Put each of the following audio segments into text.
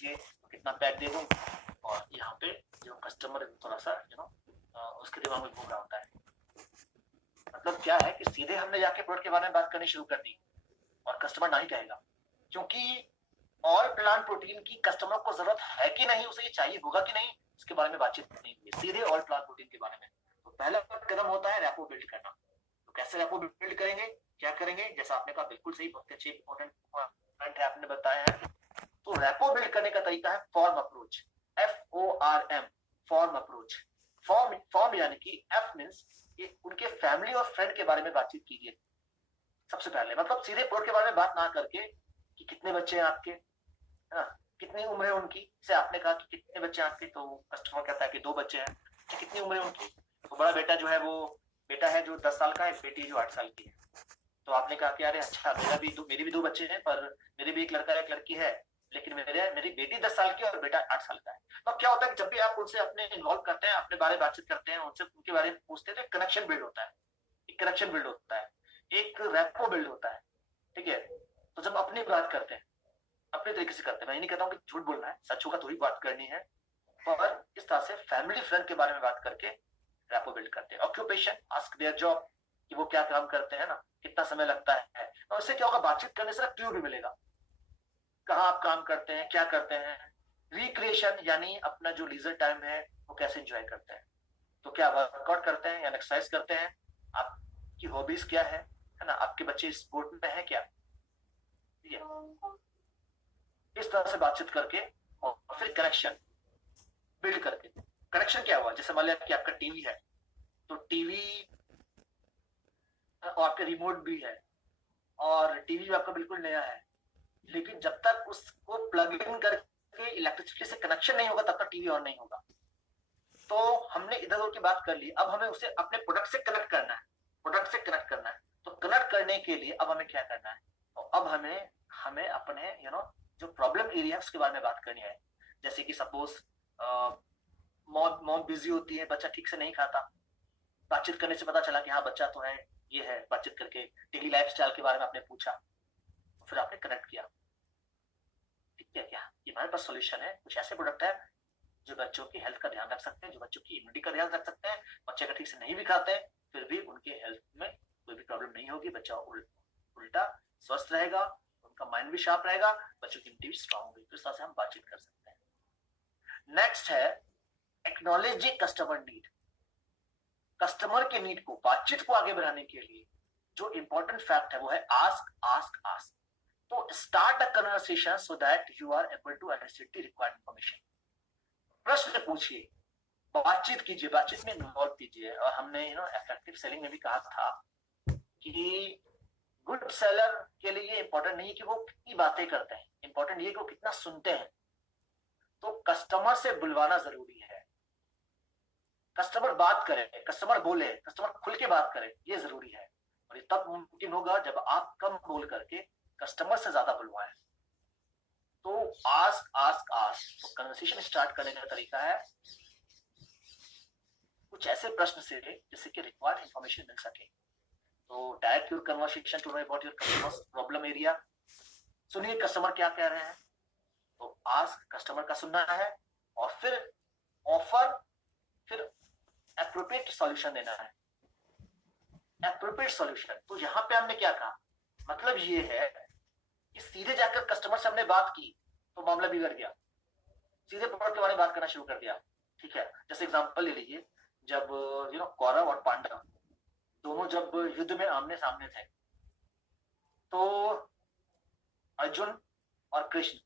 दीजिए तो कितना पैक दे दूं, और यहाँ पे जो कस्टमर थोड़ा सा उसके दिमाग में घूम रहा होता है। मतलब क्या है कि सीधे हमने जाके प्रोडक्ट के बारे में बात करनी शुरू कर दी और कस्टमर ना ही कहेगा, क्योंकि ऑल प्लांट प्रोटीन की कस्टमर को जरूरत है कि नहीं, उसे ये चाहिए होगा कि नहीं, इसके बारे में बातचीत नहीं हुई, सीधे ऑल प्लांट प्रोटीन के बारे में। तो पहला कदम होता है रैपो बिल्ड करना। तो कैसे रैपो बिल्ड करेंगे, क्या करेंगे, जैसा आपने कहा बिल्कुल सही, बहुत अच्छे इंपॉर्टेंट पॉइंट है आपने बताया है। तो रैपो बिल्ड करने का तरीका है form approach, FORM, form approach. Form यानी कि F मींस उनके फैमिली और फ्रेंड के बारे में बातचीत कीजिए सबसे पहले। मतलब सीधे प्रोडक्ट के बारे में बात ना करके कि कितने बच्चे हैं आपके, है ना, कितनी उम्र है उनकी, से आपने कहा कि कितने बच्चे हैं आपके, तो कस्टमर कहता है कि 2 बच्चे हैं। कितनी उम्र है उनकी, तो बड़ा बेटा जो है वो बेटा है जो 10 साल का है, बेटी जो 8 साल की है। तो आपने कहा कि अरे अच्छा, मेरी भी 2 बच्चे हैं, पर मेरे भी एक लड़का एक लड़की है, लेकिन मेरी बेटी 10 साल की और बेटा 8 साल का है। तो क्या होता है कि जब भी आप उनसे अपने इन्वॉल्व करते हैं, अपने बारे में बातचीत करते हैं, उनसे उनके बारे में पूछते हैं, तो कनेक्शन बिल्ड होता है, एक कनेक्शन बिल्ड होता है, एक रैपो बिल्ड होता है। ठीक है, तो जब अपनी बात करते हैं अपने तरीके से करते हैं, मैं ये नहीं कहता हूँ कि झूठ बोलना है, सच होगा तो ही बात करनी है, पर इस तरह से फैमिली फ्रेंड के बारे में बात करके रैपो बिल्ड करते हैं। ऑक्यूपेशन, आस्क देयर जॉब, कि वो क्या काम करते हैं ना, कितना समय लगता है, और इससे क्या होगा, बातचीत करने से क्लू भी मिलेगा, कहाँ आप काम करते हैं, क्या करते हैं। रिक्रिएशन यानी अपना जो लीजर टाइम है वो कैसे एंजॉय करते हैं, तो क्या वर्कआउट करते हैं या एक्सरसाइज करते हैं, आपकी हॉबीज क्या है ना, आपके बच्चे स्पोर्ट में है क्या, ठीक है। इस तरह से बातचीत करके और फिर कनेक्शन बिल्ड करके। कनेक्शन क्या हुआ, जैसे मान लिया कि आपका टीवी है, तो टीवी और आपका रिमोट भी है, और टीवी आपका बिल्कुल नया है, लेकिन जब तक उसको प्लग इन करके इलेक्ट्रिसिटी से कनेक्शन नहीं होगा तब तक टीवी ऑन नहीं होगा। तो हमने इधर उधर की बात कर ली, अब हमें उसे अपने प्रोडक्ट से कनेक्ट करना है, प्रोडक्ट से कनेक्ट करना है। तो कनेक्ट करने के लिए अब हमें क्या करना है, तो अब हमें हमें अपने जो प्रॉब्लम एरिया उसके बारे में बात करनी है। जैसे कि सपोज मॉम बिजी होती है, बच्चा ठीक से नहीं खाता, बातचीत करने से पता चला कि हाँ बच्चा तो है, ये है, बातचीत करके डेली लाइफ स्टाइल के बारे में आपने पूछा, फिर आपने कनेक्ट किया, ठीक है, क्या ये हमारे पास सोल्यूशन है, कुछ ऐसे प्रोडक्ट है जो बच्चों की हेल्थ का ध्यान रख सकते हैं, जो बच्चों की इम्यूनिटी का ध्यान रख सकते हैं, बच्चे अगर ठीक से नहीं भी खाते हैं फिर भी उनके हेल्थ में कोई भी प्रॉब्लम नहीं होगी, बच्चा उल्टा स्वस्थ रहेगा, उनका माइंड भी शार्प रहेगा, बच्चों की इम्यूनिटी भी स्ट्रांग होगी। तो इस तरह से हम बातचीत कर सकते हैं। नेक्स्ट है एक्नॉलेजिंग कस्टमर नीड। कस्टमर के नीड को, बातचीत को आगे बढ़ाने के लिए जो इंपॉर्टेंट फैक्ट है वो है आस्क आस्क आस्क। तो start a conversation so that you are able to elicit the required information. प्रश्न पूछिए, बातचीत कीजिए, बातचीत में इन्वॉल्व कीजिए। और हमने इफेक्टिव सेलिंग में भी कहा था कि गुड सेलर के लिए इंपॉर्टेंट नहीं है कि वो कितनी बातें करते हैं, इंपॉर्टेंट ये कि वो कितना सुनते हैं। तो कस्टमर से बुलवाना जरूरी है, कस्टमर बात करे, कस्टमर बोले, कस्टमर खुल के बात करे, ये जरूरी है। और ये तब मुमकिन होगा जब आप कम बोल करके कस्टमर से ज्यादा बुलवाएं। तो आस्क आस्क आस्क, तो कन्वर्सेशन स्टार्ट करने का तरीका है कुछ ऐसे प्रश्न से जिससे कि रिक्वायर्ड इंफॉर्मेशन मिल सके। तो direct your conversation to know about your customers problem area. सुनिए कस्टमर क्या कह रहे हैं, तो आस्क, कस्टमर का सुनना है, और फिर ऑफर, फिर एप्रोप्रिएट सॉल्यूशन देना है। एप्रोप्रिएट सॉल्यूशन, तो यहाँ पे हमने क्या कहा, मतलब ये है कि सीधे जाकर कस्टमर से हमने बात की तो मामला बिगड़ गया, सीधे प्रोडक्ट के बारे में बात करना शुरू कर दिया। ठीक है, जैसे एग्जांपल ले लीजिए, जब कौरव और पांडव दोनों जब युद्ध में आमने सामने थे, तो अर्जुन और कृष्ण,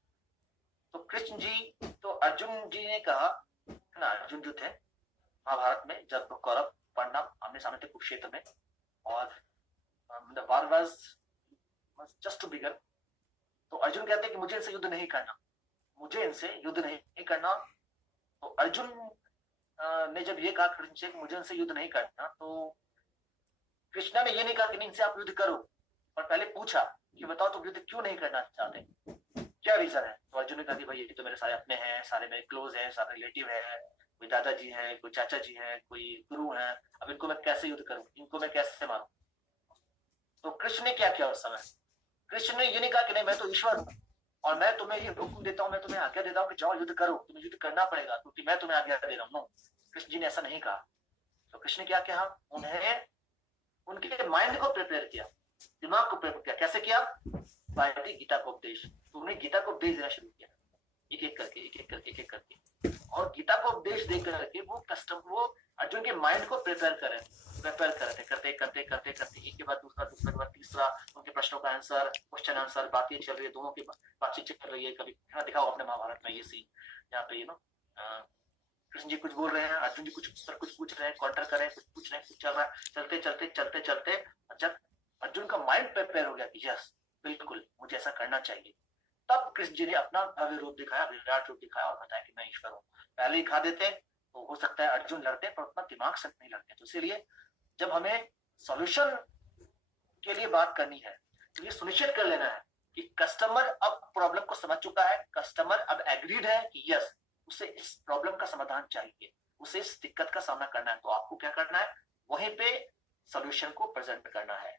तो कृष्ण जी, तो अर्जुन जी ने कहा, है ना, अर्जुन जो थे महाभारत में जब कौरव पांडव आमने सामने थे कुरुक्षेत्र में, और the war was just to begin, तो अर्जुन कहते हैं कि मुझे इनसे युद्ध नहीं करना, मुझे इनसे युद्ध नहीं करना। तो अर्जुन ने जब ये कहा कृष्ण से कि मुझे इनसे युद्ध नहीं करना, तो कृष्णा ने ये नहीं कहा कि नहीं इनसे आप युद्ध करो, पर पहले पूछा कि बताओ तुम युद्ध क्यों नहीं करना चाहते, क्या रीजन है। तो अर्जुन ने कहा कि भाई ये तो मेरे सारे अपने हैं, सारे मेरे क्लोज हैं, सारे रिलेटिव है, कोई दादाजी है, कोई चाचा जी है, कोई गुरु है, अब इनको मैं कैसे युद्ध करूं, इनको मैं कैसे मारूं। तो कृष्ण ने क्या किया उस समय, कृष्ण ने ये नहीं कहा कि नहीं मैं तो ईश्वर हूं और मैं तुम्हें ये हुक्म देता हूँ, मैं तुम्हें आज्ञा देता हूँ कि जाओ युद्ध करो, तुम्हें युद्ध करना पड़ेगा क्योंकि मैं तुम्हें आज्ञा दे रहा हूँ। नो, कृष्ण जी ने ऐसा नहीं कहा। तो कृष्ण ने क्या कहा, उन्हें उनके माइंड को प्रिपेयर किया, दिमाग को प्रिपेयर किया। कैसे किया? बाय द गीता को उपदेश। तो उन्हें गीता को उपदेश देना शुरू किया, एक एक करके एक एक करके एक एक करके। और गीता को उपदेश दे करके वो अर्जुन के माइंड को प्रिपेयर कर रहे थे, करते करते करते करते एक के बाद दूसरा, दूसरे के बाद तीसरा, उनके प्रश्नों का आंसर, क्वेश्चन आंसर, बातें चल रही है, दोनों की बातचीत चल रही है। कभी दिखाओ अपने महाभारत में ये सीन, यहाँ पे कृष्ण जी कुछ बोल रहे हैं, अर्जुन जी कुछ पूछ रहे हैं, काउंटर कर रहे हैं, कुछ पूछ रहे हैं, कुछ चल रहा है। चलते चलते चलते चलते जब अर्जुन का माइंड प्रिपेयर हो गया कि यस बिल्कुल मुझे ऐसा करना चाहिए, तब कृष्ण जी ने अपना भव्य रूप दिखाया, विराट रूप दिखाया और बताया कि मैं ईश्वर हूँ। पहले ही खा देते तो हो सकता है अर्जुन लड़ते, पर उतना दिमाग से नहीं लड़ते। तो इसीलिए जब हमें सॉल्यूशन के लिए बात करनी है तो ये सुनिश्चित कर लेना है कि कस्टमर अब प्रॉब्लम को समझ चुका है, कस्टमर अब एग्रीड है कि यस उसे इस प्रॉब्लम का समाधान चाहिए, उसे इस दिक्कत का सामना करना है। तो आपको क्या करना है, वहीं पे सॉल्यूशन को प्रेजेंट करना है।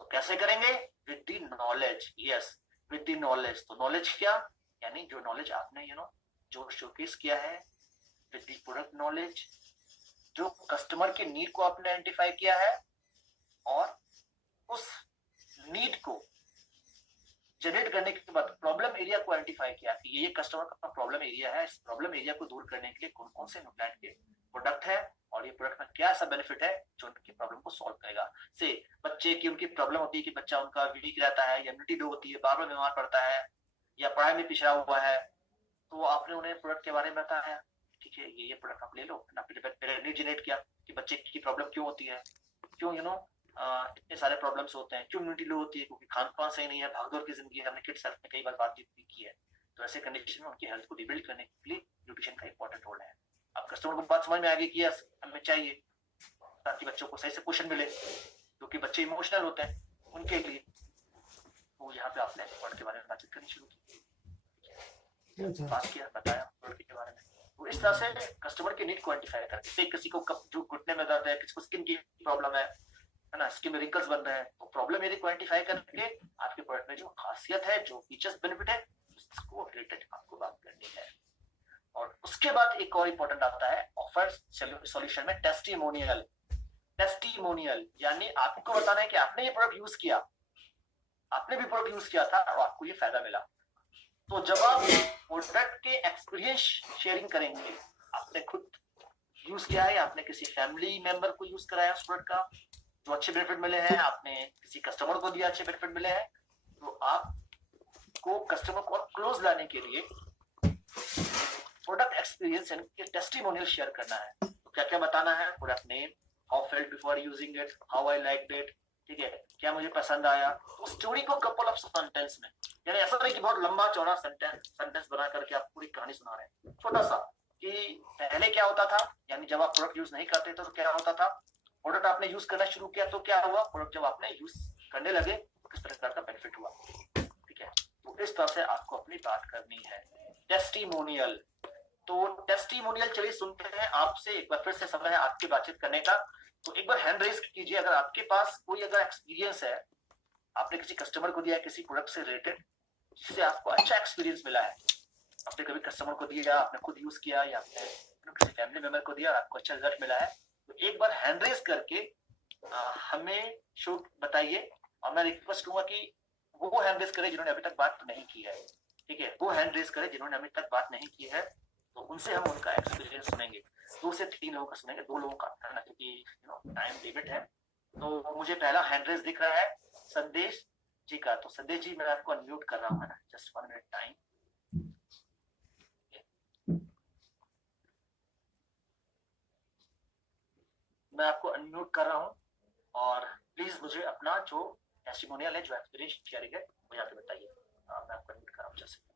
तो कैसे करेंगे? With the knowledge. Yes, with the knowledge. तो नॉलेज क्या? यानी जो नॉलेज आपने जो शोकेस किया है, विद द प्रोडक्ट नॉलेज, जो कस्टमर के नीड को आपने आइडेंटिफाई किया है और उस नीड को जनरेट करने के बाद प्रॉब्लम एरिया को आइडेंटिफाई किया कि ये कस्टमर का प्रॉब्लम एरिया है, इस प्रॉब्लम एरिया को दूर करने के लिए कौन कौन से न्यूक्लाइड के प्रोडक्ट है और ये प्रोडक्ट में क्या ऐसा बेनिफिट है जो उनकी प्रॉब्लम को सॉल्व करेगा। से बच्चे की उनकी प्रॉब्लम होती है कि बच्चा उनका वीक रहता है, या इम्यूनिटी लो होती है, बार बार बीमार पड़ता है, या पढ़ाई में पिछड़ा हुआ है, तो आपने उन्हें प्रोडक्ट के बारे में बताया, ठीक है ये प्रोडक्ट आप ले लो। आपने नीड जनरेट किया कि बच्चे की प्रॉब्लम क्यों होती है, क्यों इतने सारे प्रॉब्लम्स होते हैं, क्यों इम्यूनिटी लो होती है, क्योंकि खान पान सही नहीं है, भागदौड़ की जिंदगी है। हमने किड्स हेल्थ में कई बार बातचीत भी की है। तो ऐसे कंडीशन में उनकी हेल्थ को रिबिल्ड करने के लिए न्यूट्रिशन का इंपॉर्टेंट रोल है। अब कस्टमर को बात समझ में आ गई कि हमें चाहिए ताकि बच्चों को सही से पोषण मिले, क्योंकि बच्चे इमोशनल होते हैं उनके लिए। तो यहाँ पे आपने वर्ड के बारे में बातचीत करनी शुरू की, बात किया, बताया वर्ड के बारे में। तो इस तरह से कस्टमर की नीड को आइडेंटिफाई करके, किसी को जो घुटने में दर्द है, किसी को स्किन की प्रॉब्लम है ना, स्किन में रिंकल्स बन रहे हैं, तो प्रॉब्लम एरिया को आइडेंटिफाई करके आपके प्रोडक्ट में जो खासियत है, जो फीचर्स बेनिफिट है, उसको रिलेटेड आपको बात करनी है। और उसके बाद एक और इंपॉर्टेंट आता है ऑफर सॉल्यूशन में टेस्टिमोनियल। टेस्टिमोनियल यानी आपको बताना है कि आपने ये प्रोडक्ट यूज किया, आपने भी प्रोडक्ट यूज किया था और आपको ये फायदा मिला। तो जब आप प्रोडक्ट के एक्सपीरियंस शेयरिंग करेंगे, आपने खुद यूज किया है, आपने किसी फैमिली मेंबर को यूज कराया उस प्रोडक्ट का जो अच्छे बेनिफिट मिले हैं, आपने किसी कस्टमर को दिया अच्छे बेनिफिट मिले हैं, तो आपको कस्टमर को क्लोज लाने के लिए प्रोडक्ट एक्सपीरियंस यानी टेस्टिमोनियल शेयर करना है। तो क्या क्या बताना है? Product name, how felt before using it, how I liked it, ठीक है, क्या मुझे पसंद आया। तो स्टोरी को कपल ऑफ सेंटेंस में, यानी ऐसा नहीं कि बहुत लंबा चौड़ा सेंटेंस बना करके आप पूरी कहानी सुना रहे हैं, छोटा सा कि पहले क्या होता था, यानी जब आप प्रोडक्ट यूज नहीं करते थे तो क्या होता था, प्रोडक्ट आपने यूज करना शुरू किया तो क्या हुआ, प्रोडक्ट जब आपने यूज करने लगे किस प्रकार का बेनिफिट हुआ, ठीक है। तो इस तरह से आपको अपनी बात करनी है। टेस्टिमोनियल, तो टेस्टिमोनियल चलिए सुनते हैं आपसे एक बार फिर से, समय है आपकी बातचीत करने का। तो एक बार हैंड रेज कीजिए अगर आपके पास कोई अगर एक्सपीरियंस है, आपने किसी कस्टमर को दिया है किसी प्रोडक्ट से रिलेटेड जिससे आपको अच्छा एक्सपीरियंस मिला है, आपने कभी कस्टमर को दिया, आपने खुद यूज किया, या आपने किसी फैमिली मेंबर को दिया, आपको अच्छा रिजल्ट मिला है, तो एक बार हैंड रेज करके हमें शो बताइए। और मैं रिक्वेस्ट करूंगा कि वो हैंड रेज करे जिन्होंने अभी तक बात नहीं की है, ठीक है, वो हैंड रेज करे जिन्होंने अभी तक बात नहीं की है, तो उनसे हम उनका एक्सपीरियंस सुनेंगे। 2 से 3 लोगों का सुनेंगे, 2 लोगों का ना, क्योंकि टाइम लिमिट है। तो मुझे पहला हैंड रेज दिख रहा है संदेश जी का। तो संदेश जी मैं आपको अनम्यूट कर रहा हूँ, है ना, जस्ट 1 मिनट टाइम। मैं आपको अनम्यूट कर रहा हूँ और प्लीज मुझे अपना जो टेस्टिमोनियल है, जो एक्सपीरियंस शेयरिंग है, वो यहाँ पे बताइए। मैं आपको अनम्यूट कर रहा हूँ जैसे।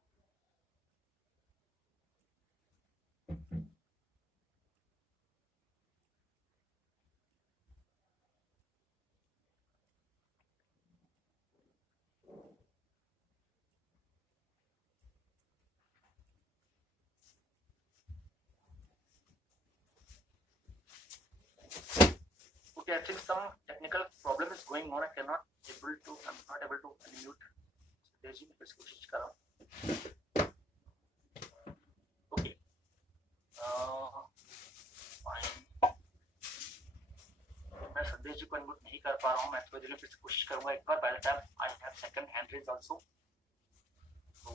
Okay, I think some technical problem is going on. I'm not able to unmute संदेश जी, मैं फिर से कोशिश कर रहा हूँ। ओके, मैं संदेश जी को अनम्यूट नहीं कर पा रहा हूँ, मैं थोड़ी देर में फिर से कोशिश करूंगा एक बार। By the time I have second hand raise also. तो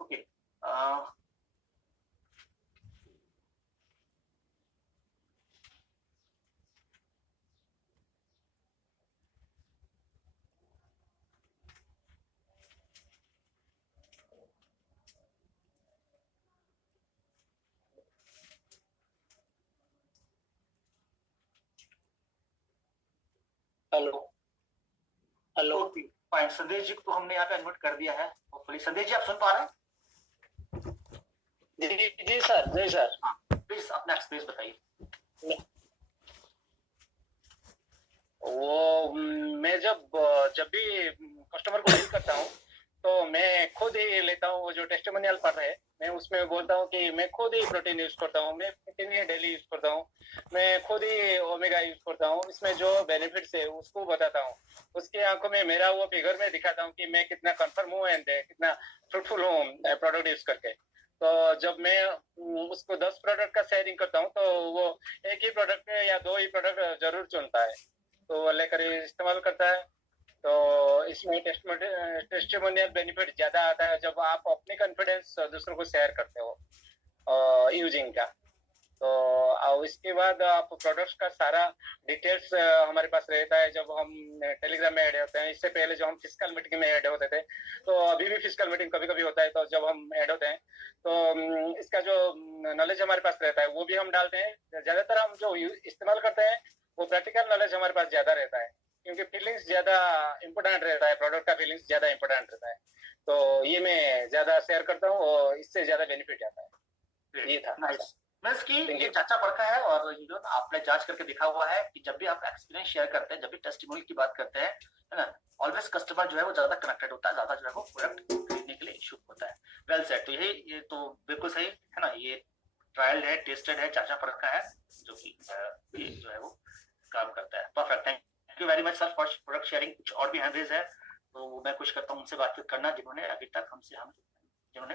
okay, hello hello. Okay fine, Sandesh ji को हमने यहाँ पे अनम्यूट कर दिया है। होपफुली संदेश जी आप सुन पा रहे हैं? जी जी सर, जी सर। प्लीज अपना एक्सपीरियंस बताइए। वो मैं जब भी कस्टमर को डील करता हूँ तो मैं खुद ही लेता हूँ। वो जो टेस्टिमोनियल पढ़ रहे हैं, मैं उसमें बोलता हूँ कि मैं खुद ही प्रोटीन यूज करता हूँ, मैं प्रोटीन ही डेली यूज करता हूँ, मैं खुद ही ओमेगा यूज करता हूँ। इसमें जो बेनिफिट्स है उसको बताता हूँ, उसकी आंखों में मेरा वो फिगर में दिखाता हूँ कि मैं कितना कंफर्म हूँ एंड कितना फ्रूटफुल हूँ प्रोडक्ट यूज करके। तो जब मैं उसको 10 प्रोडक्ट का शेयरिंग करता हूँ तो वो एक ही प्रोडक्ट या 2 ही प्रोडक्ट जरूर चुनता है, तो वो लेकर इस्तेमाल करता है। तो इसमें टेस्टिमोनियल बेनिफिट ज्यादा आता है जब आप अपने कॉन्फिडेंस दूसरों को शेयर करते हो यूजिंग का। तो इसके बाद आप प्रोडक्ट्स का सारा डिटेल्स हमारे पास रहता है जब हम टेलीग्राम में ऐड होते हैं। इससे पहले जो हम फिजिकल मीटिंग में ऐड होते थे, तो अभी भी फिजिकल मीटिंग कभी कभी होता है, तो जब हम ऐड होते हैं तो इसका जो नॉलेज हमारे पास रहता है वो भी हम डालते हैं। ज्यादातर हम जो इस्तेमाल करते हैं वो प्रैक्टिकल नॉलेज हमारे पास ज्यादा रहता है, क्योंकि फीलिंग्स ज्यादा इंपोर्टेंट रहता है, प्रोडक्ट का फीलिंग्स ज्यादा इंपोर्टेंट रहता है। तो ये मैं ज्यादा शेयर करता हूँ और इससे ज्यादा बेनिफिट आता है। ये था। नाइस। मीन्स कि ये चाचा बड़का है और आपने जांच करके दिखा हुआ है कि जब भी आप एक्सपीरियंस शेयर करते हैं, जब भी टेस्टिमोनियल की बात करते हैं, है ना, ऑलवेज कस्टमर जो है वो ज्यादा कनेक्टेड होता है, ज्यादा जो है वो प्रोडक्ट खरीदने के लिए इच्छुक होता है। Well said. तो ये तो बिल्कुल सही है ना, ये ट्रायल है, टेस्टेड है, चाचा बड़का है, जो कि ये जो है वो काम करता है। Perfect, thank you very much sir for product sharing. कुछ और भी हैंड रेज है तो मैं कुछ करता हूँ उनसे बातचीत करना जिन्होंने अभी तक जिन्होंने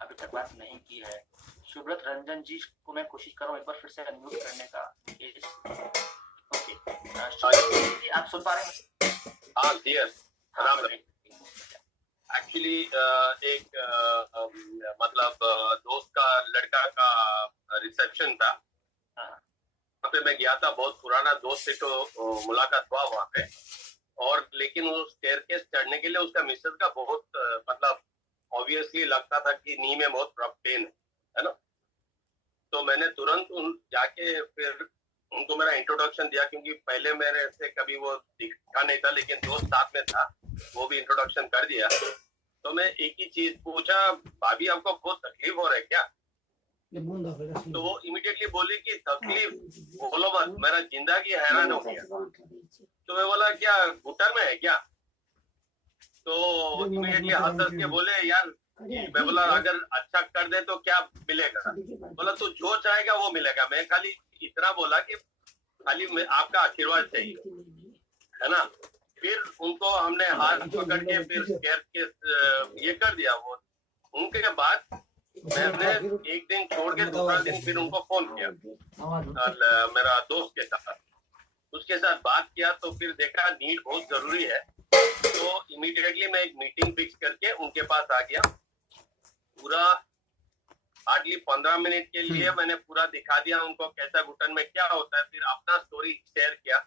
अभी तक बात नहीं की है। सुब्रत रंजन जी को मैं कोशिश कर रहा हूँ एक बार फिर से अनम्यूट करने का। ओके, सुब्रत जी आप सुन पा रहे हैं? हाँ डियर, एक्चुअली एक मतलब दोस्त का लड़का का रिसेप्शन था, वहाँ पे मैं गया था। बहुत पुराना दोस्त से तो मुलाकात हुआ वहाँ पे। और लेकिन वो स्टेयरकेस चढ़ने के लिए उसका मिसेस का बहुत मतलब ऑब्वियसली लगता था कि नी में बहुत पेन है ना। तो मैंने तुरंत जाके फिर उनको मेरा इंट्रोडक्शन दिया, क्योंकि पहले मेरे से कभी वो दिखा नहीं था, लेकिन दोस्त साथ में था, वो भी इंट्रोडक्शन कर दिया। तो मैं एक ही चीज पूछा, भाभी आपको बहुत तकलीफ हो रहा है क्या? तो वो इमीडिएटली बोली कि तकलीफ बोलो मत, मेरा जिंदगी हैरान हो गया। तो मैं बोला क्या घुटन में है क्या? तो इमीडिएटली हंस के बोले यार, मैं बोला अगर अच्छा कर दे तो क्या मिलेगा? बोला तो जो चाहेगा वो मिलेगा। मैं खाली इतना बोला कि खाली आपका आशीर्वाद चाहिए, है ना। फिर उनको हमने हाथ पकड़ के फिर स्केयर के ये कर दिया। वो उनके बाद मैंने एक दिन छोड़ के दूसरा दिन फिर उनको फोन किया मेरा दोस्त के साथ, उसके साथ बात किया। तो फिर देखा नीड बहुत जरूरी है, तो इमीडिएटली मैं एक मीटिंग फिक्स करके उनके पास आ गया। पूरा हार्डली 15 मिनट के लिए मैंने पूरा दिखा दिया उनको कैसा घुटन में क्या होता है। फिर अपना स्टोरी शेयर किया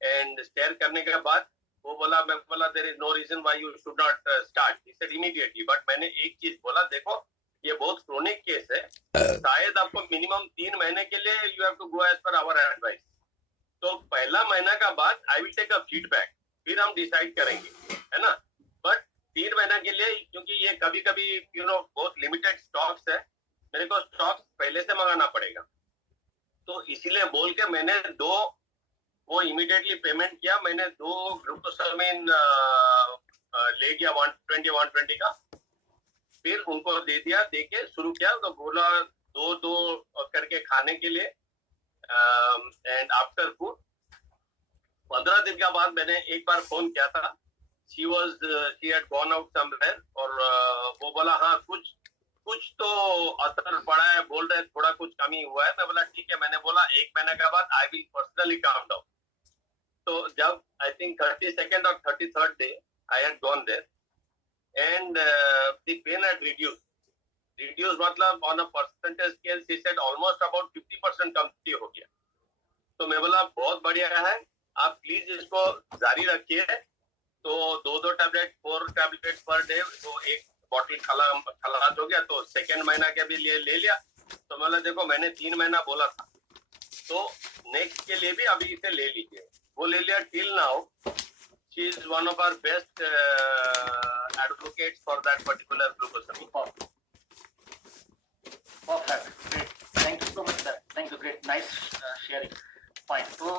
एंड शेयर करने के बाद वो बोला, मैं बोला there is no reason why you should not start, he said immediately. But मैंने एक चीज बोला, देखो ये बहुत क्रोनिक केस है, शायद आपको मिनिमम 3 महीने के लिए you have to go as per our advice. तो पहला महीना का बाद I will take a feedback, फिर हम डिसाइड करेंगे, है ना। बट 3 महीना के लिए, क्योंकि ये कभी कभी बहुत लिमिटेड स्टॉक्स है, मेरे को स्टॉक्स पहले से मंगाना पड़ेगा। तो इसीलिए बोल के मैंने 2 वो इमीडिएटली पेमेंट किया। मैंने 2 ग्लूकोसामिन ले गया 120 का, फिर उनको दे दिया, दे के शुरू किया तो बोला 2 करके खाने के लिए एंड आफ्टर फूड। 15 दिन के बाद मैंने एक बार फोन किया था, she had gone out somewhere और वो बोला हाँ कुछ तो असर पड़ा है, बोल रहे थोड़ा कुछ कमी हुआ है। मैं बोला ठीक है, मैंने बोला 1 महीने के बाद I will personally come down. तो जब आई थिंक 32nd और 33rd day I had gone there and the pain had reduce मतलब on a percentage scale she said almost about 50% कम हो गया। तो मैं बोला बहुत बढ़िया है, आप प्लीज इसको जारी रखिए। तो 2 टैबलेट 4 टैबलेट पर डे, तो एक बॉटल खलास हो गया, तो सेकेंड महीना के भी लिए ले लिया। तो मतलब देखो मैंने 3 महीना बोला था, तो नेक्स्ट के लिए भी अभी इसे ले लीजिए। वो ले लिया। Till now she is one of our best advocates for that particular glucosamine. Perfect. Great. Thank you so much, sir. Thank you. Great. Nice sharing. Fine. तो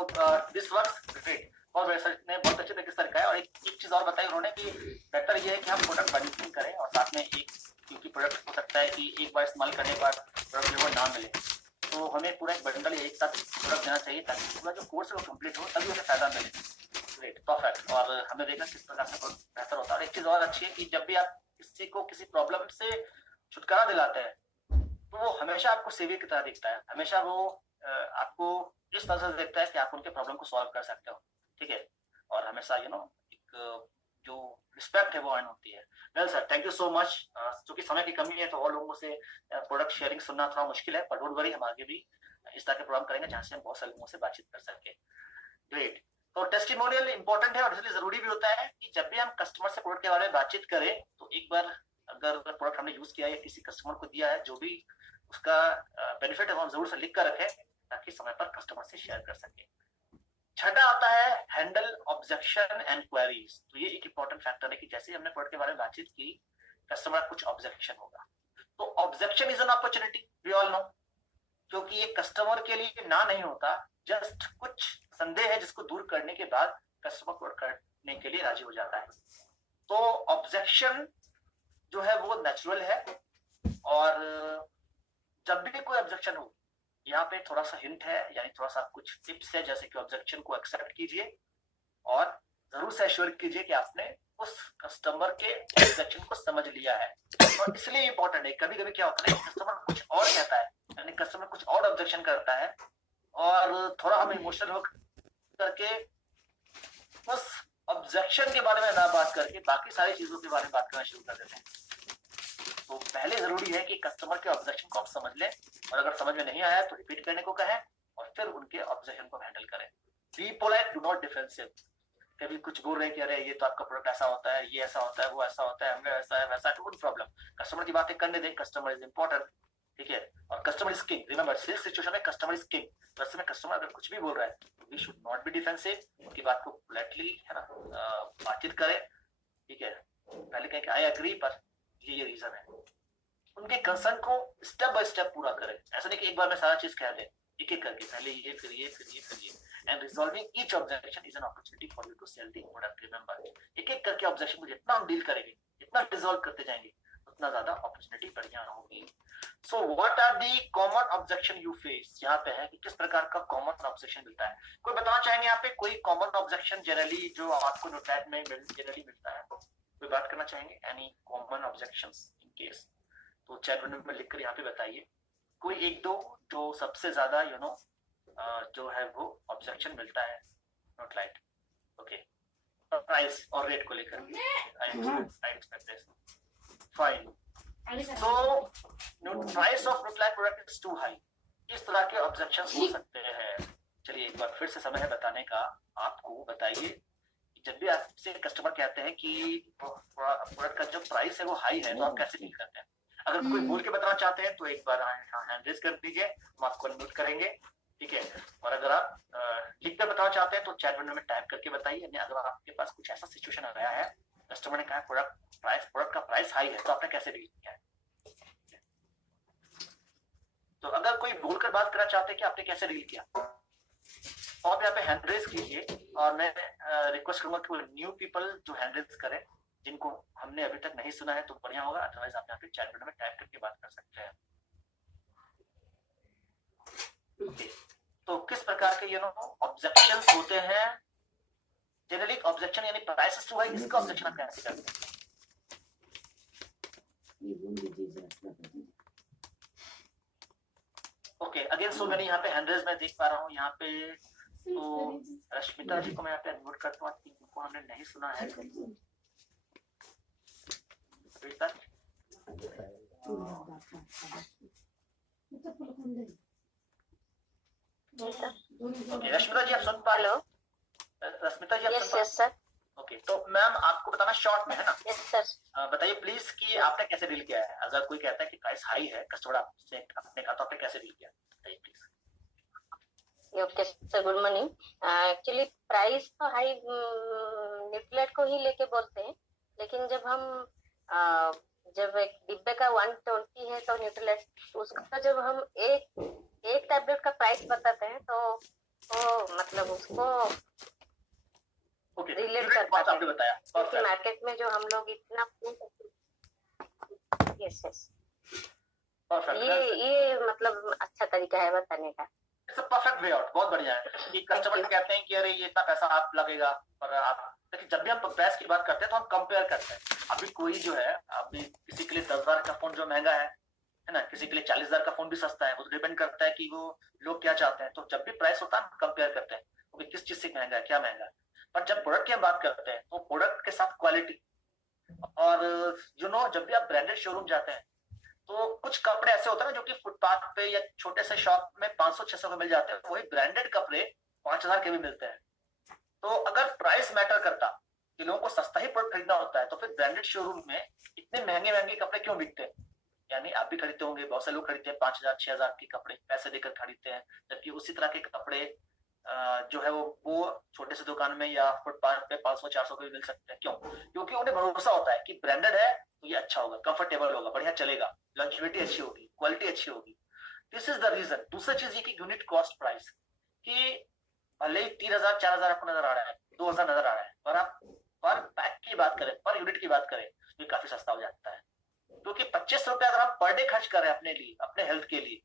this works great. और वैसे ने बहुत अच्छे तरीके से रखा है। और एक चीज और बताई उन्होंने कि बेहतर ये है कि हम प्रोडक्ट बंडलिंग करें और साथ में एक, क्योंकि प्रोडक्ट हो सकता है कि एक बार इस्तेमाल करने के बाद प्रोडक्ट जो वो ना मिले, तो हमें पूरा एक बंडल एक साथ प्रोडक्ट देना चाहिए ताकि पूरा जो कोर्स है वो कंप्लीट हो, तभी उन्हें फायदा मिले। Great, perfect. और हमें देखना किस प्रकार से बेहतर होता है। और एक चीज और अच्छी है कि जब भी आप किसी को किसी प्रॉब्लम से छुटकारा दिलाते हैं तो वो हमेशा आपको सेवियर की तरह दिखता है। हमेशा वो आपको इस तरह से देखता है कि आप उनके प्रॉब्लम को सॉल्व कर सकते हो, ठीक है। और हमेशा एक जो रिस्पेक्ट है वो अर्न होती है। Well sir, thank you so much. क्योंकि समय की कमी है तो और लोगों से प्रोडक्ट शेयरिंग सुनना थोड़ा मुश्किल है, पर डोंट वरी, हम आगे भी इस तरह के प्रोग्राम करेंगे जहाँ से हम बहुत सारे लोगों से बातचीत कर सके। ग्रेट। तो टेस्टिमोनियल इंपॉर्टेंट है और इसलिए जरूरी भी होता है कि जब भी हम कस्टमर से प्रोडक्ट के बारे में बातचीत करें तो एक बार अगर प्रोडक्ट हमने यूज किया है या किसी कस्टमर को दिया है, जो भी उसका बेनिफिट है वो हम जरूर से लिख कर रखें ताकि समय पर कस्टमर से शेयर कर सके। छठा आता है हैंडल ऑब्जेक्शन एंड क्वेरीज। तो ये एक इंपॉर्टेंट फैक्टर है कि जैसे हमने प्रोडक्ट के बारे में बातचीत की, कस्टमर कुछ ऑब्जेक्शन होगा, तो objection is an opportunity, we all know, क्योंकि ये कस्टमर के लिए ना नहीं होता, जस्ट कुछ संदेह है जिसको दूर करने के बाद कस्टमर को करने के लिए राजी हो जाता है। तो ऑब्जेक्शन जो है वो नेचुरल है। और जब भी कोई ऑब्जेक्शन हो, यहाँ पे थोड़ा सा हिंट है, यानी थोड़ा सा कुछ टिप्स है, जैसे कि ऑब्जेक्शन को एक्सेप्ट कीजिए और जरूर से एश्योर कीजिए कि आपने उस कस्टमर के ऑब्जेक्शन को समझ लिया है। और इसलिए इंपॉर्टेंट है, कभी कभी क्या होता है कस्टमर कुछ और कहता है, यानी कस्टमर कुछ और ऑब्जेक्शन करता है और थोड़ा हम इमोशनल हो करके उस ऑब्जेक्शन के बारे में ना बात करके बाकी सारी चीजों के बारे में बात करना शुरू कर देते हैं। तो पहले जरूरी है कि कस्टमर के ऑब्जेक्शन को आप समझ लें, और अगर समझ में नहीं आया तो रिपीट करने को कहें और फिर उनके ऑब्जेक्शन को हैंडल करें। Be polite, do not defensive. कभी कुछ बोल रहे हैं कि अरे ये तो आपका प्रोडक्ट ऐसा होता है, ये ऐसा होता है, वो ऐसा होता है, हमें ऐसा है वैसा, डोंट प्रॉब्लम। कस्टमर की बातें करने दें, कस्टमर इज इंपॉर्टेंट, ठीक है। और customer is king, remember sales situation में कस्टमर इज किंग। तो ऐसे में कस्टमर अगर कुछ भी बोल रहा है तो we should not be defensive, उनकी बात को पोलाइटली है ना बातचीत करें, ठीक है। पहले कहें कि आई एग्री, पर ये रीजन है। उनके कंसर्न को स्टेप बाय स्टेप पूरा करें। ऐसा नहीं कि एक बार में सारा चीज कह दे, एक एक करके, पहले ये फिर ये फिर ये फिर ये। And resolving each objection is an opportunity for you to sell the product. Remember, एक एक करके ऑब्जेक्शन को जितना हम डील करेंगे, जितना रिजॉल्व करते जाएंगे, उतना ज्यादा अपॉर्चुनिटी बढ़िया होगी। So what are the common objection you face? यहाँ पे है कि किस प्रकार का कॉमन ऑब्जेक्शन मिलता है। कोई बताना चाहेंगे यहाँ पे कोई कॉमन ऑब्जेक्शन जनरली जो आपको नोटपैड में जनरली मिलता है? कोई बात करना चाहेंगे? Any common objections in case? तो चैट विंडो में लिखकर यहाँ पे बताइए कोई एक दो जो सबसे ज्यादा जो है वो ऑब्जेक्शन मिलता है। Nutrilite, okay. प्राइस और रेट को लेकर आई एक्सपेक्ट दिस, फाइन। तो price of Nutrilite product is too high, इस तरह के ऑब्जेक्शंस हो सकते हैं। चलिए एक बार फिर से समय है बताने का। आपको बताइए जब भी आपसे कस्टमर कहते हैं कि प्रोडक्ट का जो प्राइस है वो हाई है, तो आप कैसे डील करते हैं? अगर कोई बोल के बताना चाहते हैं तो एक बार हैंड रेज कर दीजिए, हम आपको नोट करेंगे, ठीक है। और अगर आप लिख कर बताना चाहते हैं तो चैट विंडो में टाइप करके बताइए। अगर आपके पास कुछ ऐसा सिचुएशन आया है, कस्टमर ने कहा प्रोडक्ट का प्राइस हाई है, तो आपने कैसे डील किया है? तो अगर कोई बोलकर बात करना चाहते हैं कि आपने कैसे डील किया, तो आप यहाँ पे हैंड रेज कीजिए, और मैं रिक्वेस्ट करूंगा कि वो न्यू पीपल जो हैंड रेज करें, जिनको हमने अभी तक नहीं सुना है तो बढ़िया होगा, अदरवाइज आप यहाँ पे चैट विंडो में टाइप करके बात कर सकते हैं। Okay. तो किस प्रकार के ऑब्जेक्शंस होते हैं? जनरली ऑब्जेक्शन यानी प्राइस टू हाई, इसका ऑब्जेक्शन आप कैसे करते हैं? ओके, अगेन सो मैंने यहाँ पे हैंडल्स में देख पा रहा हूँ यहाँ पे, तो रश्मिता जी को मैं यहाँ पे अनम्यूट करता हूँ, जिनको हमने नहीं सुना है अभी तक। ओके, रश्मिता जी आप सुन पा रहे हो? रश्मिता जी आप सुन पा रहे हो? Yes sir. ओके, तो मैम आपको बताना शॉर्ट में है ना? Yes sir. बताइए प्लीज कि आपने कैसे डील किया है। अगर कोई कहता है कि प्राइस हाई है, कस्टमर आपसे आपने कहा तो आपने कैसे डील किया, बताइए please. Okay sir, good morning. Actually price तो हाई न्यूट्रीलाइट को ही लेके बोलते हैं, लेकिन जब हम जब एक डिब्बे का 120 है तो न्यूट्रीलाइट उसका जब हम एक टैबलेट का प्राइस बताते हैं तो मतलब उसको रिलेट कर पाते हैं, बताया क्योंकि मार्केट में जो हम लोग इतना यस यस ये मतलब अच्छा तरीका है बताने का। परफेक्ट वे आउट, बहुत बढ़िया है कि कस्टमर कहते हैं कि अरे ये इतना पैसा आप लगेगा, पर आप देखिए जब भी हम प्राइस की बात करते हैं तो हम कंपेयर करते हैं। अभी कोई जो है, अभी किसी के लिए 10,000 का फोन जो महंगा है ना, किसी के लिए 40,000 का फोन भी सस्ता है, वो तो डिपेंड करता है कि वो लोग क्या चाहते हैं। तो जब भी प्राइस होता है हम कंपेयर करते हैं कि किस चीज से महंगा है, क्या महंगा है। पर जब प्रोडक्ट की हम बात करते हैं तो प्रोडक्ट के साथ क्वालिटी, और जब भी आप ब्रांडेड शोरूम जाते हैं तो कुछ कपड़े ऐसे होते हैं ना जो कि फुटपाथ पे या छोटे से शॉप में 500-600 में मिल जाते हैं, वही ब्रांडेड कपड़े 5,000 के भी मिलते हैं। तो अगर प्राइस मैटर करता कि लोगों को सस्ता ही प्रोडक्ट खरीदना होता है, तो फिर ब्रांडेड शोरूम में इतने महंगे महंगे कपड़े क्यों बिकते हैं? यानी आप भी खरीदते होंगे, बहुत से लोग खरीदते हैं 5,000-6,000 के कपड़े पैसे देकर खरीदते हैं, जबकि उसी तरह के कपड़े जो है वो छोटे से दुकान में या फुटपाथ पे 500-400 के भी मिल सकते हैं। क्यों? क्योंकि उन्हें भरोसा होता है कि ब्रांडेड है तो ये अच्छा होगा, कंफर्टेबल होगा, बढ़िया चलेगा, लॉन्जेविटी अच्छी होगी, क्वालिटी अच्छी होगी। This is the reason. दूसरा चीज ये कि यूनिट कॉस्ट प्राइस, कि भले ही 3,000-4,000 आपको नजर आ रहा है, 2,000 नजर आ रहा है, पर आप पर पैक की बात करें, पर यूनिट की बात करें तो ये काफी सस्ता हो जाता है। क्योंकि 25 रुपए अगर आप पर डे खर्च कर रहे हैं अपने लिए, अपने हेल्थ के लिए,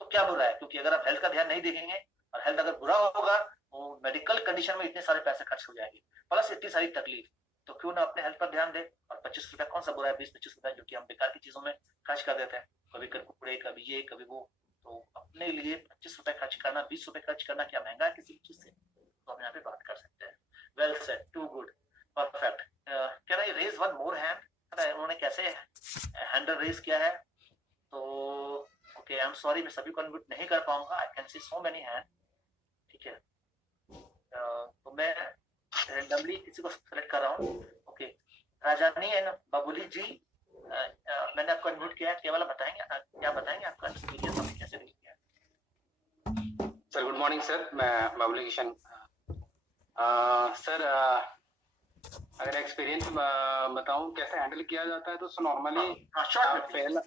तो क्या बुरा है? क्योंकि अगर आप हेल्थ का ध्यान नहीं देखेंगे और हेल्थ अगर बुरा होगा तो मेडिकल कंडीशन में इतने सारे पैसे खर्च हो जाएंगे, प्लस इतनी सारी तकलीफ। तो क्यों ना अपने हेल्थ पर ध्यान दे। और 25 रुपया कौन सा बुरा है? 20-25 रुपया जो कि हम बेकार की चीजों में खर्च कर देते हैं, कभी कुरकुरे, कभी ये कभी वो। तो अपने लिए 25 रुपए खर्च करना, 20 रुपए खर्च करना क्या महंगा है किसी चीज से? तो हम यहाँ पे बात कर सकते हैं। Well said, too good, perfect. Can I raise one more hand? उन्होंने कैसे हैंडल रेज किया है? तो ओके, आई एम सॉरी, मैं सभी को अनम्यूट नहीं कर पाऊंगा। I can see so many hand. ठीक है, तो मैं रैंडमली किसी को सेलेक्ट कर रहा हूँ। ओके, राजानी एंड बबुली जी, मैंने आपको अनम्यूट किया है, केवल बताएंगे क्या बताएंगे आपका एक्सपीरियंस, आपने कैसे डील किया? सर गुड मॉर्निंग सर, मैं बबुली किशन। सर अगर एक्सपीरियंस बताऊं कैसे हैंडल किया जाता है तो नॉर्मली पहला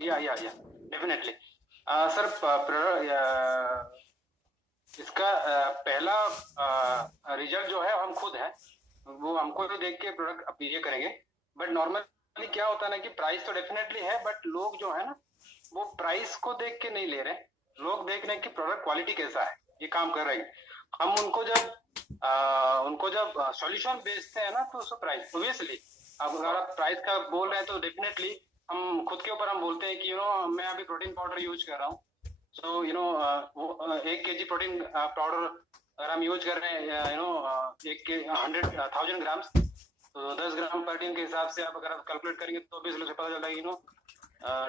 या डेफिनेटली सर इसका पहला रिजल्ट जो है हम खुद है, वो हमको भी देख के प्रोडक्ट ये करेंगे। बट नॉर्मली क्या होता है ना कि प्राइस तो डेफिनेटली है, बट लोग जो है ना वो प्राइस को देख के नहीं ले रहे, लोग देख रहे हैं कि प्रोडक्ट क्वालिटी कैसा है, ये काम कर रहे हैं। हम उनको जब सॉल्यूशन बेचते हैं ना तो उसको प्राइस ऑब्वियसली, अब अगर आप प्राइस का बोल रहे हैं तो डेफिनेटली हम खुद के ऊपर हम बोलते हैं कि मैं अभी प्रोटीन पाउडर यूज कर रहा हूँ, सो 1 kg प्रोटीन पाउडर अगर हम यूज कर रहे हैं 100,000 ग्राम्स, तो 10 ग्राम प्रोटीन के हिसाब से आप अगर आप कैलकुलेट करेंगे तो ऑब्वियसली पता चलता है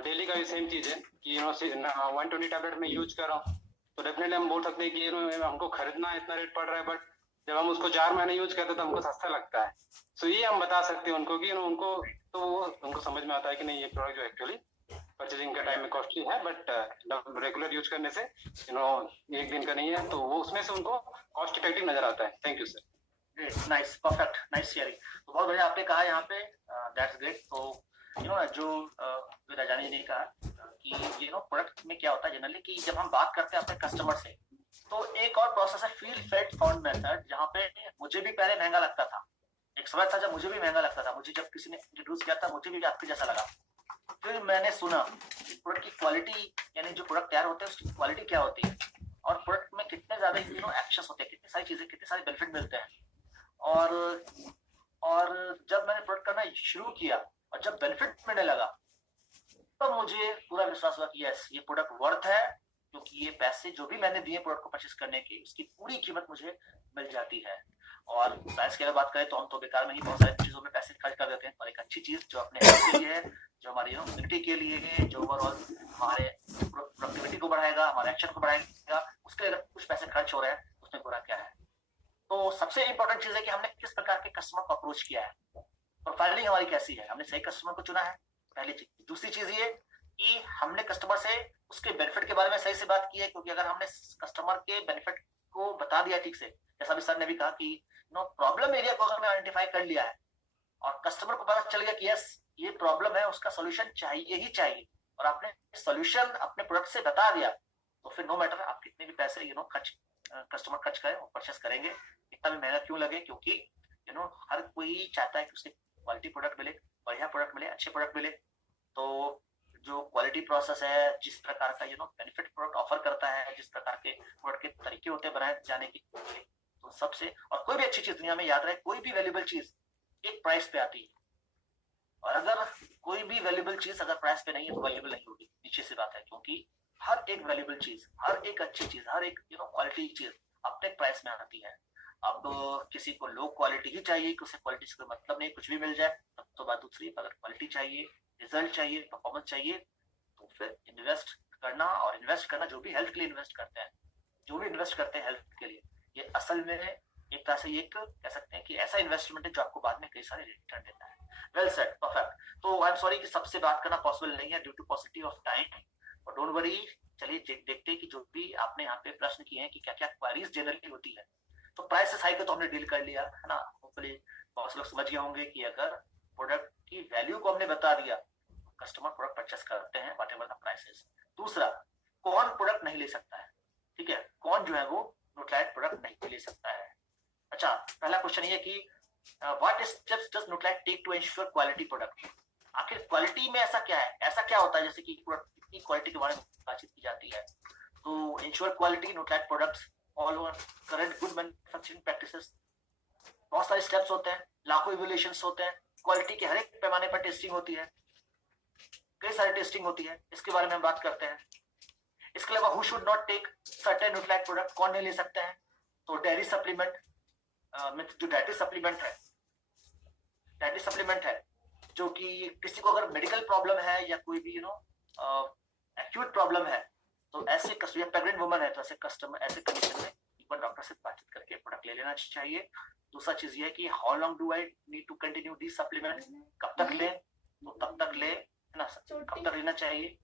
डेली का भी सेम चीज है कि 120 टैबलेट में यूज कर रहा हूँ, तो डेफिनेटली हम बोल सकते हैं कि हमको खरीदना इतना रेट पड़ रहा है, बट जब हम उसको 4 महीने यूज करते हैं तो हमको सस्ता लगता है। सो ये हम बता सकते हैं उनको कि उनको समझ में आता है कि नहीं ये प्रोडक्ट जो एक्चुअली परचेजिंग का टाइम में कॉस्टली है, बट रेगुलर यूज करने से एक दिन का नहीं है, तो वो उसमें से उनको कॉस्ट इफेक्टिव नजर आता है। Thank you sir. Nice, perfect, nice sharing. तो बहुत बढ़िया आपने कहा यहाँ पे, दैट्स ग्रेट। तो जो राजानी ने कहा कि प्रोडक्ट में क्या होता है जनरली कि जब हम बात करते हैं अपने कस्टमर से, तो एक और प्रोसेस है फील फेल्ट फाउंड मेथड, जहाँ पे मुझे भी पहले महंगा लगता था, एक समय था जब मुझे भी महंगा लगता था, मुझे जब किसी ने इंट्रोड्यूस किया था मुझे भी आपके जैसा लगा। फिर मैंने सुना प्रोडक्ट की क्वालिटी, यानी जो प्रोडक्ट तैयार होते हैं उसकी क्वालिटी क्या होती है, और प्रोडक्ट में कितने ज्यादा एक्शंस होते हैं, कितनी सारी चीजें, कितने सारे बेनिफिट मिलते हैं। और जब मैंने प्रोडक्ट करना शुरू किया और जब बेनिफिट मिलने लगा, तो मुझे पूरा विश्वास हुआ कि यस, ये प्रोडक्ट वर्थ है, क्योंकि ये पैसे जो भी मैंने दिए प्रोडक्ट को परचेस करने की, उसकी पूरी कीमत मुझे मिल जाती है। और प्राइस की अगर बात करें तो हम तो बेकार में ही बहुत सारी चीजों में पैसे खर्च कर देते हैं, और एक अच्छी चीज जो अपने हेल्थ के लिए है, जो हमारी इम्यूनिटी के लिए है, जो ओवरऑल हमारे प्रोडक्टिविटी को बढ़ाएगा, हमारे एक्शन को बढ़ाएगा, उसके लिए अगर कुछ पैसे खर्च हो रहे हैं उसमें बुरा क्या है। तो सबसे इंपॉर्टेंट चीज है कि हमने किस प्रकार के कस्टमर को अप्रोच किया है, प्रोफाइलिंग हमारी कैसी है, हमने सही कस्टमर को चुना है, पहली चीज। दूसरी चीज ये कि हमने कस्टमर से उसके बेनिफिट के बारे में सही से बात की है, क्योंकि अगर हमने कस्टमर के बेनिफिट को बता दिया ठीक से, जैसा भी सर ने भी कहा कि प्रॉब्लम एरिया को अगर आइडेंटिफाई कर लिया है और कस्टमर को पता चल गया कि यस ये प्रॉब्लम है, उसका सोल्यूशन चाहिए ही चाहिए, और आपने सोल्यूशन अपने प्रोडक्ट से बता दिया, तो फिर नो मैटर आप कितने भी पैसे खर्च कस्टमर खर्च करें और परचेस करेंगे, कितना भी महंगा क्यों लगे, क्योंकि हर कोई चाहता है कि उससे क्वालिटी प्रोडक्ट मिले, बढ़िया प्रोडक्ट मिले, अच्छे प्रोडक्ट मिले। तो जो क्वालिटी प्रोसेस है, जिस प्रकार का बेनिफिट प्रोडक्ट ऑफर करता है, जिस प्रकार के प्रोडक्ट के तरीके होते हैं बनाए जाने की, तो सबसे, और कोई भी अच्छी चीज दुनिया में याद रहे, कोई भी वैल्यूएबल चीज एक प्राइस पे आती है, और अगर कोई भी वैल्यूएबल चीज अगर प्राइस पे नहीं है तो वैल्यूएबल नहीं होगी, नीचे से बात है, क्योंकि हर एक वैल्यूएबल चीज, हर एक अच्छी चीज, हर एक क्वालिटी चीज अपने प्राइस में आती है। अब किसी को लो क्वालिटी ही चाहिए कि उसे क्वालिटी से मतलब नहीं, कुछ भी मिल जाए, तब तो बात दूसरी। अगर क्वालिटी चाहिए, रिजल्ट चाहिए, परफॉर्मेंस चाहिए, तो फिर इन्वेस्ट करना, और इन्वेस्ट करना जो भी हेल्थ के लिए इन्वेस्ट करते हैं, जो भी इन्वेस्ट करते हैं हेल्थ के लिए, ये असल में एक तरह से ये कह सकते हैं कि ऐसा इन्वेस्टमेंट है जो आपको बाद में कई सारे रिटर्न देता है। Well said, perfect. तो आई एम सॉरी कि सबसे बात करना पॉसिबल नहीं है due to possibility of time, और डोंट वरी, चलिए देखते हैं कि जो भी आपने यहाँ पे प्रश्न किए हैं कि क्या क्या क्वारीज जनरली होती है। तो प्राइस से साइकिल तो हमने डील कर लिया है ना, होपफुली बहुत से लोग समझ गए होंगे कि अगर प्रोडक्ट की वैल्यू को हमने बता दिया, कस्टमर प्रोडक्ट परचेस करते हैं व्हाटएवर द प्राइस इज। दूसरा, कौन प्रोडक्ट नहीं ले सकता है, ठीक है, कौन जो है वो न्यूट्राइट प्रोडक्ट नहीं ले सकता है। अच्छा, पहला क्वेश्चन ये कि what steps does Nutrilite take to ensure quality product. आखिर क्वालिटी में ऐसा क्या है, ऐसा क्या होता है, जैसे कि प्रोडक्ट की क्वालिटी के बारे में बातचीत की जाती है, तो ensure quality Nutrilite products all over current good manufacturing practices, बहुत सारे स्टेप्स होते हैं, लाखों इवैल्यूएशंस होते हैं, क्वालिटी के हर एक पैमाने पर टेस्टिंग होती है, कई सारी टेस्टिंग होती है, इसके बारे में हम बात करते हैं। इसके अलावा who should not take certain Nutrilite product, कौन नहीं ले सकते हैं, तो डेयरी सप्लीमेंट, जो डाइटरी सप्लीमेंट है, जो कि किसी को अगर मेडिकल प्रॉब्लम है या कोई भी एक्यूट प्रॉब्लम है, तो ऐसे प्रेग्नेंट वुमन है, तो ऐसे कस्टमर, ऐसे कंडीशन में एक बार डॉक्टर से बातचीत करके प्रोडक्ट ले लेना चाहिए। दूसरा चीज ये है कि how long do I need to continue the supplement, कब तक ले, तो तब तक ले, है ना, कब तक लेना चाहिए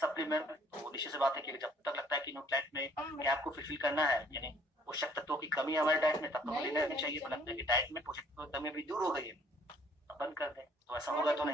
सप्लीमेंट। तो नीचे से बात है कि जब तक लगता है कि न्यूट्राइट में गैप को फुलफिल करना है, यानी पोषक तत्वों की कमी है हमारे डाइट में, तब तक लेना नहीं चाहिए। लगता है कि डाइट में पोषक तत्वों की कमी अभी दूर हो गई है, बंद कर दें, तो ऐसा होगा तो नहीं।